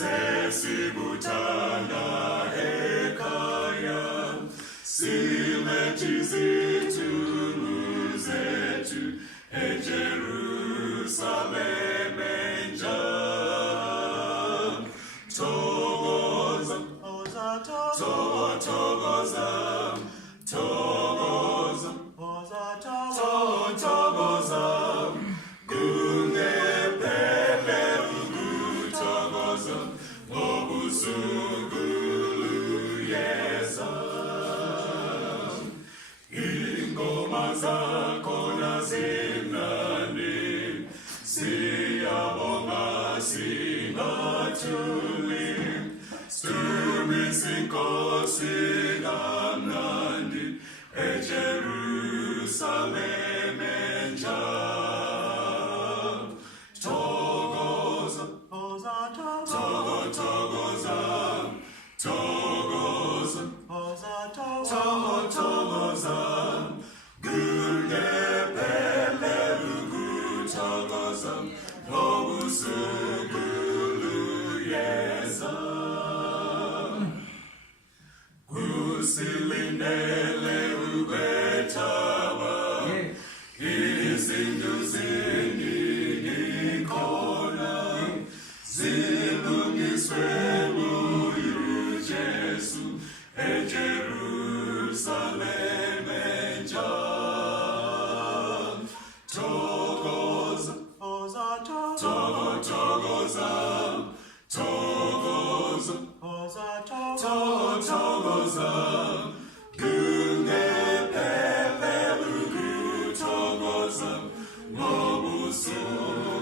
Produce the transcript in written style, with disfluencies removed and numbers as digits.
sesibutana ekhaya, silethi izithununu zethu eJerusalem entsha. Thokoza, thokoza, thokoza, thokoza, kungephele ukuthokoza ngobusuku luyeza. Ingoma zakhona zimnandi, siyabonga singathuli, sidumisa iNkosi kamnandi eJerusalem entsha. Thokoza, thokoza, thokoza, thokoza, kungephele ukuthokoza ngobusuku luyeza. Kusilindele ukwethawa, izinto ziningi khona, zilungiswe nguJesu eJerusalem entsha. Thokoza, thokoza, thokoza, thokoza, kungephele ukuthokoza ngobusuku